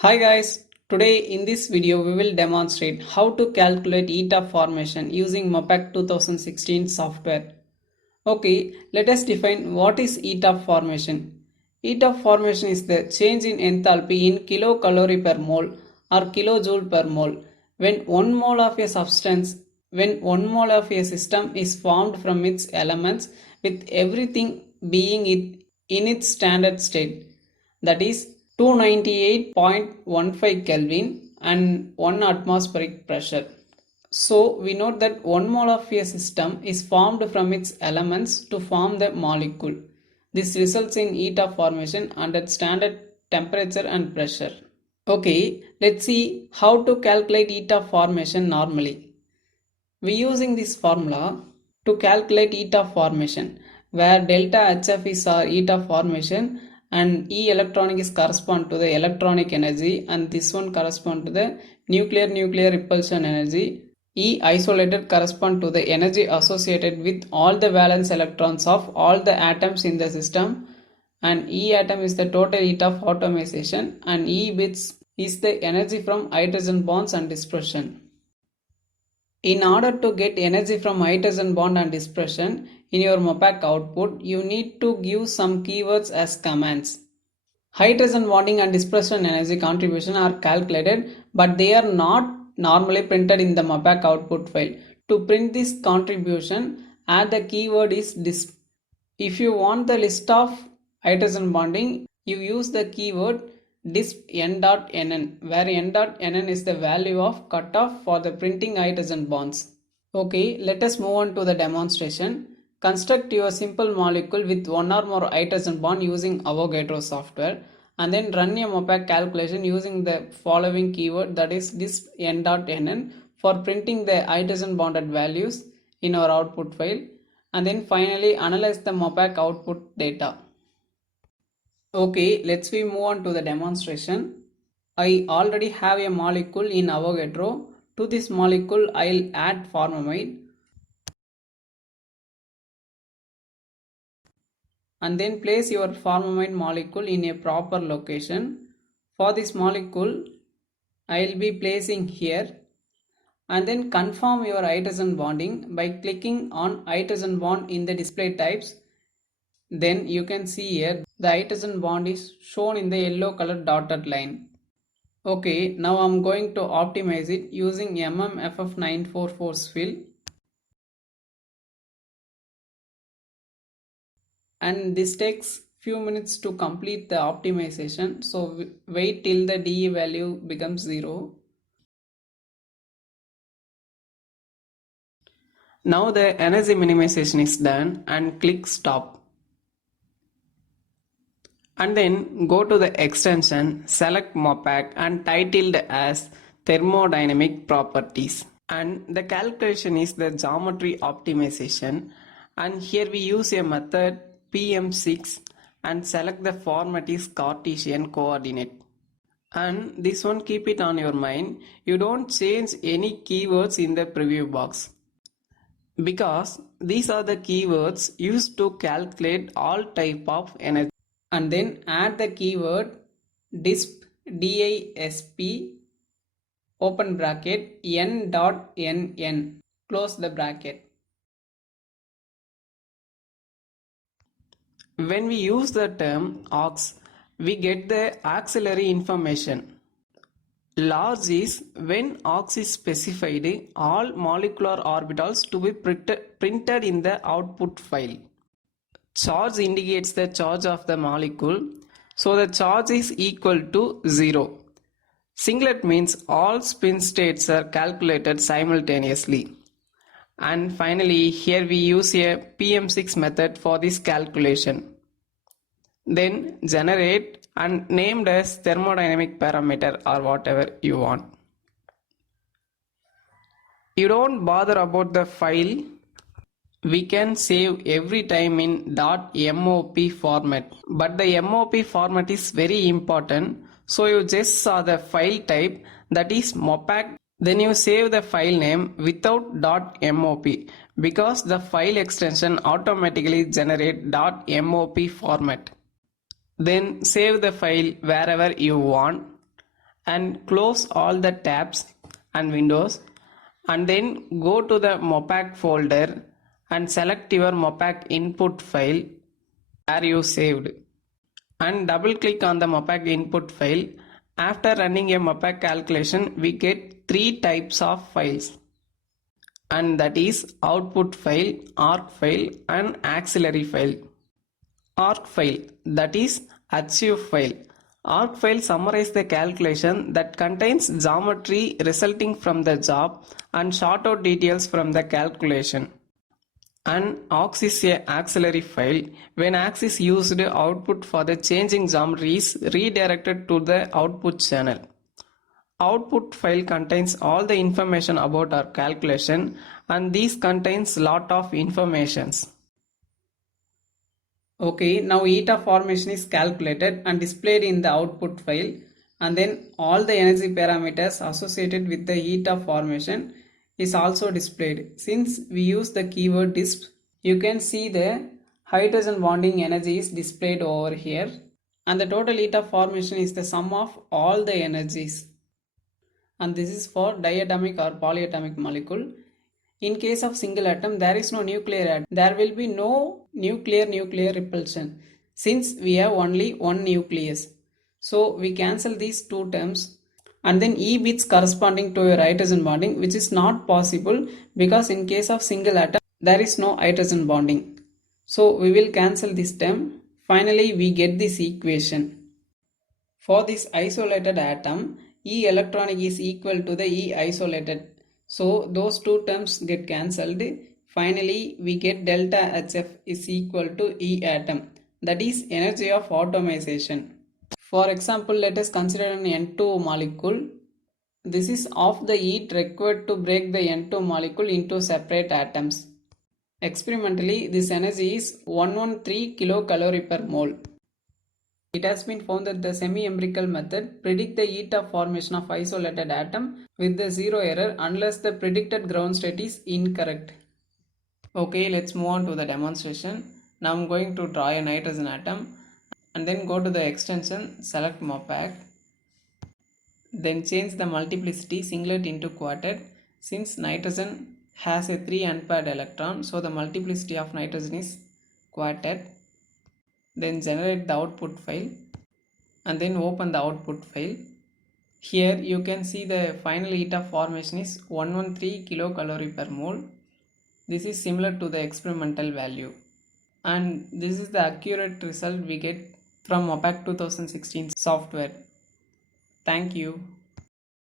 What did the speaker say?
Hi guys, today in this video we will demonstrate how to calculate eta formation using MoPAC 2016 software. Okay, let us define what is eta formation. Eta formation is the change in enthalpy in kilocalorie per mole or kilojoule per mole when 1 mole of a substance when 1 mole of a system is formed from its elements with everything being in its standard state, that is 298.15 Kelvin and 1 atmospheric pressure. So we note that 1 mole of a system is formed from its elements to form the molecule. This results in eta formation under standard temperature and pressure. Okay, let's see how to calculate eta formation normally. We using this formula to calculate eta formation, where delta HF is our eta formation and E electronic is correspond to the electronic energy and this one correspond to the nuclear repulsion energy. E isolated correspond to the energy associated with all the valence electrons of all the atoms in the system, and E atom is the total heat of atomization, and E bits is the energy from hydrogen bonds and dispersion. In order to get energy from hydrogen bond and dispersion in your MoPAC output, you need to give some keywords as commands. Hydrogen bonding and dispersion energy contribution are calculated, but they are not normally printed in the MoPAC output file. To print this contribution, add the keyword is disp. If you want the list of hydrogen bonding, you use the keyword disp n.nn, where n.nn is the value of cutoff for the printing hydrogen bonds. Okay, let us move on to the demonstration. Construct your simple molecule with one or more hydrogen bond using Avogadro software, and then run a MoPAC calculation using the following keyword, that is disp n.nn, for printing the hydrogen bonded values in our output file, and then finally analyze the MoPAC output data. Okay, let's move on to the demonstration. I already have a molecule in Avogadro. To this molecule, I'll add formamide and then place your formamide molecule in a proper location. For this molecule, I'll be placing here, and then confirm your hydrogen bonding by clicking on hydrogen bond in the display types. Then you can see here the hydrogen bond is shown in the yellow colored dotted line. Okay, now I'm going to optimize it using MMFF94 force fill, and this takes few minutes to complete the optimization, so wait till the DE value becomes 0. Now the energy minimization is done and click stop. And then go to the extension, select MoPAC and title it as thermodynamic properties. And the calculation is the geometry optimization, and here we use a method PM6 and select the format is Cartesian coordinate. And this one, keep it on your mind, you don't change any keywords in the preview box, because these are the keywords used to calculate all type of energy. And then add the keyword disp, disp, open bracket, n.nn, close the bracket. When we use the term aux, we get the auxiliary information. Large is when aux is specified all molecular orbitals to be printed in the output file. Charge indicates the charge of the molecule, so the charge is equal to 0. Singlet means all spin states are calculated simultaneously. And finally, here we use a PM6 method for this calculation. Then generate and named as thermodynamic parameter or whatever you want. You don't bother about the file. We can save every time in .mop format, but the MOP format is very important, so you just saw the file type, that is MoPAC, then you save the file name without .mop, because the file extension automatically generate .mop format. Then save the file wherever you want, and close all the tabs and windows, and then go to the MoPAC folder and select your MoPAC input file where you saved, and double click on the MoPAC input file. After running a MoPAC calculation, we get three types of files, and that is output file, arc file, and auxiliary file. Arc file, that is achieve file. Arc file summarizes the calculation that contains geometry resulting from the job and short out details from the calculation. And aux is a auxiliary file. When aux is used, output for the changing geometry is redirected to the output channel. Output file contains all the information about our calculation, and these contains lot of informations. Okay, now eta formation is calculated and displayed in the output file, and then all the energy parameters associated with the eta formation is also displayed. Since we use the keyword disp, you can see the hydrogen bonding energy is displayed over here, and the total eta formation is the sum of all the energies, and this is for diatomic or polyatomic molecule. In case of single atom, there is no nuclear atom. There will be no nuclear repulsion since we have only one nucleus. So we cancel these two terms, and then E bits corresponding to your hydrogen bonding, which is not possible because in case of single atom there is no hydrogen bonding. So we will cancel this term. Finally we get this equation. For this isolated atom, E electronic is equal to the E isolated. So those two terms get cancelled. Finally we get delta HF is equal to E atom, that is energy of atomization. For example, let us consider an N2 molecule. This is of the heat required to break the N2 molecule into separate atoms. Experimentally, this energy is 113 kilocalorie per mole. It has been found that the semi-empirical method predict the eta formation of isolated atom with the zero error unless the predicted ground state is incorrect. Okay, let's move on to the demonstration. Now I'm going to draw a nitrogen atom and then go to the extension, select MoPAC, then change the multiplicity singlet into quartet. Since nitrogen has a 3 unpaired electron, so the multiplicity of nitrogen is quartet. Then generate the output file and then open the output file. Here you can see the final eta formation is 113 kilocalorie per mole. This is similar to the experimental value, and this is the accurate result we get from MoPAC 2016 software. Thank you.